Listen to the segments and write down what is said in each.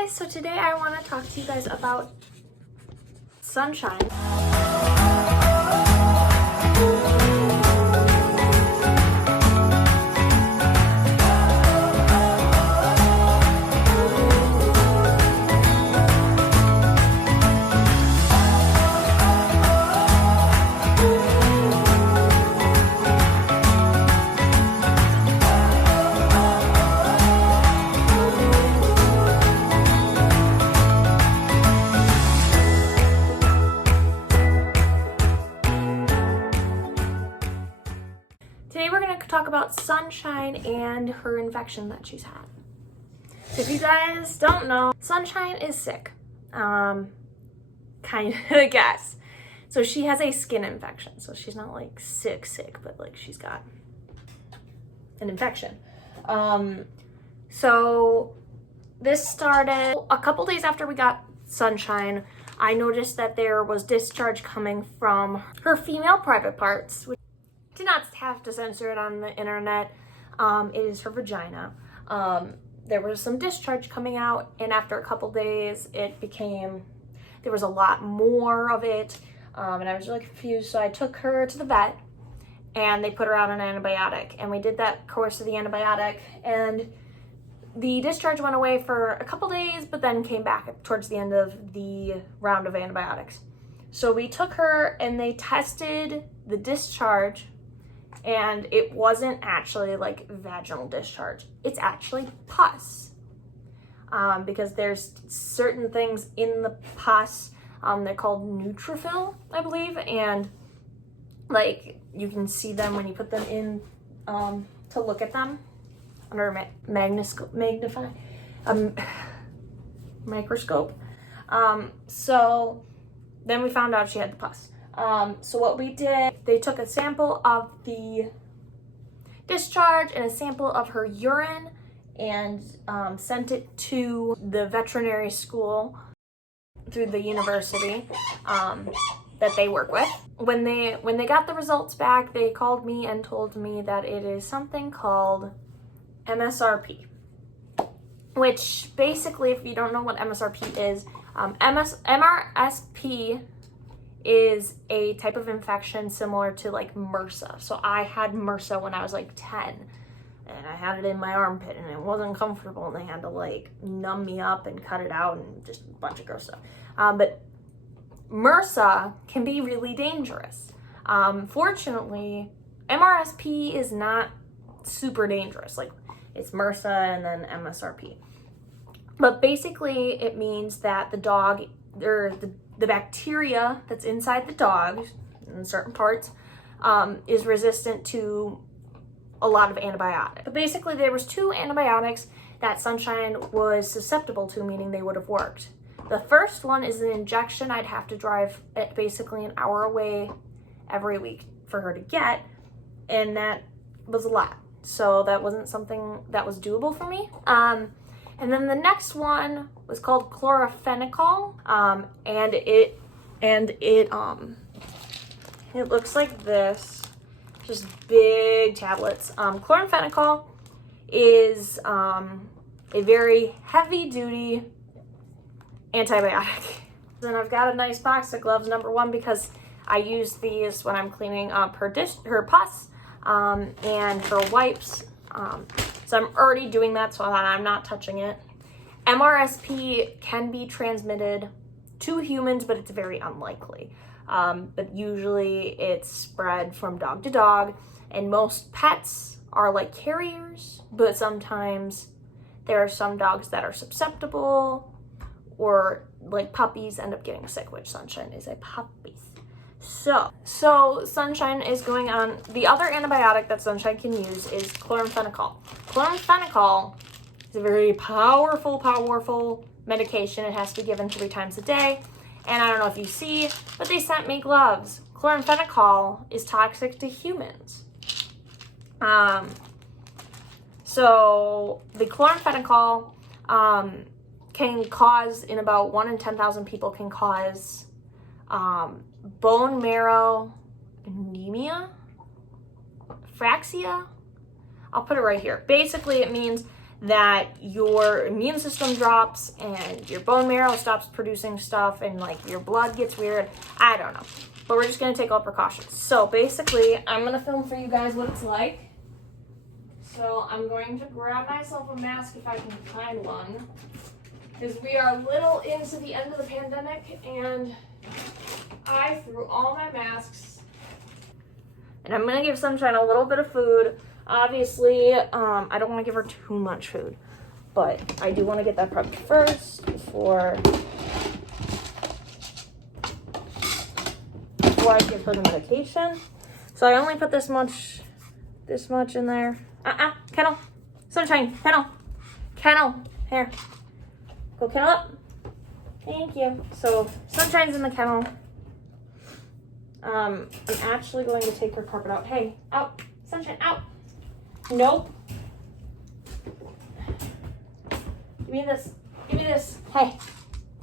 guys, so today I want to talk to you guys about sunshine. Today we're going to talk about Sunshine and her infection that she's had. So if you guys don't know, Sunshine is sick. Kind of, I guess. So she has a skin infection. So she's not like sick, but like she's got an infection. So this started a couple days after we got Sunshine. I noticed that there was discharge coming from her female private parts, which did not have to censor it on the internet. It is her vagina. There was some discharge coming out, and after a couple days there was a lot more of it, and I was really confused. So I took her to the vet and they put her on an antibiotic, and we did that course of the antibiotic, and the discharge went away for a couple days but then came back towards the end of the round of antibiotics. So we took her and they tested the discharge, and it wasn't actually like vaginal discharge. It's actually pus. Because there's certain things in the pus, they're called neutrophil, I believe, and like you can see them when you put them in to look at them under a microscope. So then we found out she had the pus. So what we did, they took a sample of the discharge and a sample of her urine and sent it to the veterinary school through the university that they work with. When they got the results back, they called me and told me that it is something called MSRP, which basically, if you don't know what MSRP is, MRSP is a type of infection similar to like MRSA. So I had MRSA when I was like 10, and I had it in my armpit, and it wasn't comfortable, and they had to like numb me up and cut it out and just a bunch of gross stuff. But MRSA can be really dangerous. Fortunately, MRSP is not super dangerous. Like it's MRSA and then MSRP. But basically it means that the dog, or the bacteria that's inside the dog in certain parts is resistant to a lot of antibiotics. But basically there was 2 antibiotics that Sunshine was susceptible to, meaning they would have worked. The first one is an injection I'd have to drive basically an hour away every week for her to get, and that was a lot. So that wasn't something that was doable for me. And then the next one was called chloramphenicol, and it looks like this, just big tablets. Chloramphenicol is a very heavy-duty antibiotic. Then I've got a nice box of gloves, number 1, because I use these when I'm cleaning up her pus and her wipes. So I'm already doing that, so I'm not touching it. MRSP can be transmitted to humans, but it's very unlikely. But usually it's spread from dog to dog, and most pets are like carriers, but sometimes there are some dogs that are susceptible, or like puppies end up getting sick, which Sunshine is a puppy. So Sunshine is going on, the other antibiotic that Sunshine can use is chloramphenicol. Chloramphenicol is a very powerful medication. It has to be given 3 times a day. And I don't know if you see, but they sent me gloves. Chloramphenicol is toxic to humans. So the chloramphenicol can cause, in about 1 in 10,000 people, can cause bone marrow anemia, fraxia. I'll put it right here. Basically, it means that your immune system drops and your bone marrow stops producing stuff and like your blood gets weird. I don't know. But we're just going to take all precautions. So basically, I'm going to film for you guys what it's like. So I'm going to grab myself a mask if I can find one. Because we are a little into the end of the pandemic and I threw all my masks. And I'm going to give Sunshine a little bit of food. Obviously, I don't want to give her too much food, but I do want to get that prepped first before I give her the medication. So I only put this much in there. Kennel, Sunshine, Kennel, here, go kennel up. Thank you. So Sunshine's in the kennel. I'm actually going to take her carpet out. Hey, out, Sunshine, out. Nope. Give me this. Hey,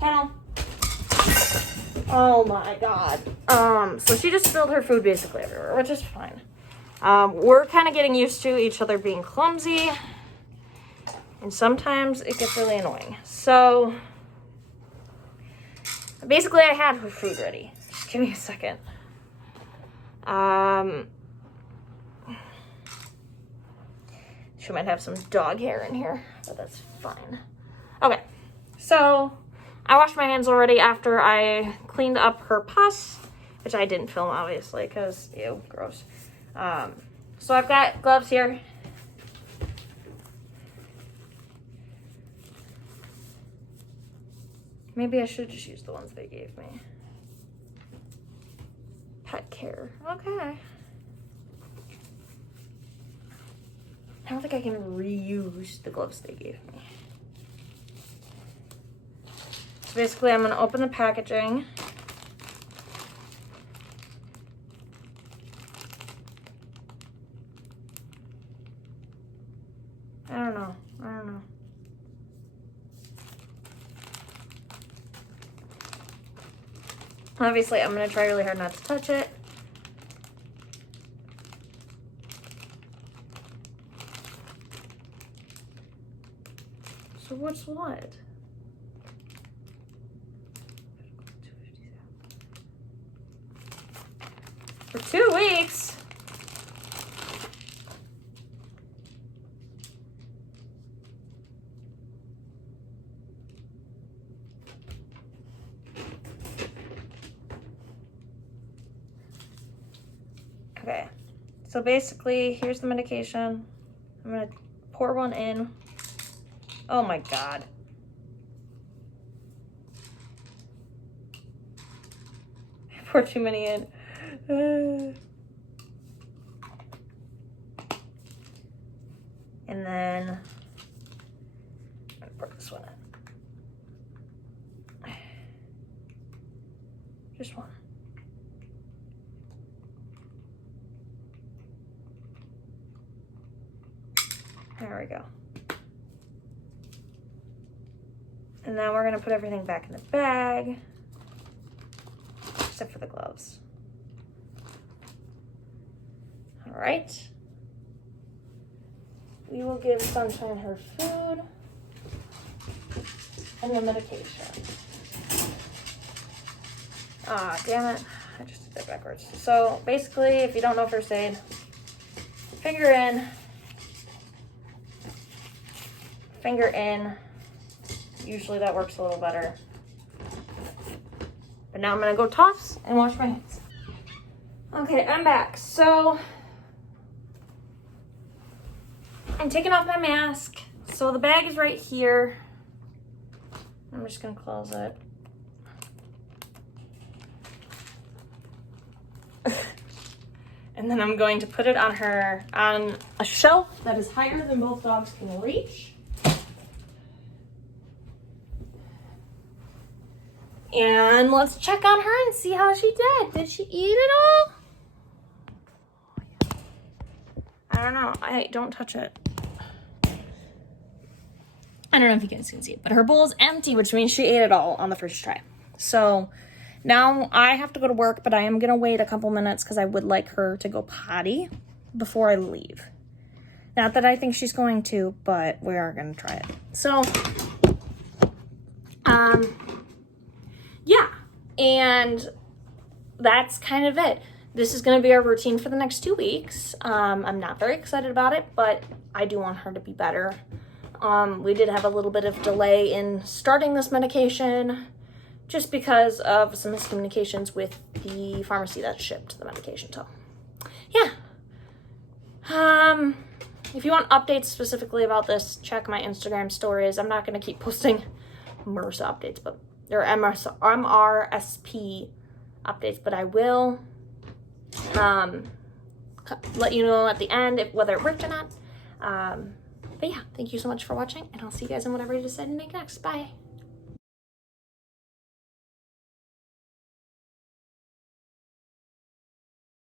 kennel. Oh my God. So she just spilled her food basically everywhere, which is fine. We're kind of getting used to each other being clumsy, and sometimes it gets really annoying. So basically I had her food ready. Just give me a second. She might have some dog hair in here, but that's fine. Okay, so I washed my hands already after I cleaned up her pus, which I didn't film obviously because ew, gross. So I've got gloves here. Maybe I should just use the ones they gave me. Pet care, okay. I don't think I can reuse the gloves they gave me. So basically I'm gonna open the packaging. I don't know. Obviously I'm gonna try really hard not to touch it. So what's what? For 2 weeks? Okay, so basically here's the medication. I'm gonna pour one in. Oh my God. I poured too many in. And then I'm gonna pour this one in. Just one. There we go. And then we're gonna put everything back in the bag, except for the gloves. All right. We will give Sunshine her food and the medication. Ah, damn it. I just did that backwards. So basically, if you don't know first aid, finger in, finger in. Usually that works a little better. But now I'm gonna go toss and wash my hands. Okay, I'm back. So I'm taking off my mask. So the bag is right here. I'm just gonna close it. And then I'm going to put it on a shelf that is higher than both dogs can reach. And let's check on her and see how she did. Did she eat it all? I don't know. Don't touch it. I don't know if you guys can see it, but her bowl is empty, which means she ate it all on the first try. So now I have to go to work, but I am going to wait a couple minutes because I would like her to go potty before I leave. Not that I think she's going to, but we are going to try it. So, yeah. And that's kind of it. This is going to be our routine for the next 2 weeks. I'm not very excited about it, but I do want her to be better. We did have a little bit of delay in starting this medication just because of some miscommunications with the pharmacy that shipped the medication. So, yeah. If you want updates specifically about this, check my Instagram stories. I'm not going to keep posting MRSA updates, but or MRSP updates, but I will let you know at the end whether it worked or not. But yeah, thank you so much for watching, and I'll see you guys in whatever you decide to make next. Bye.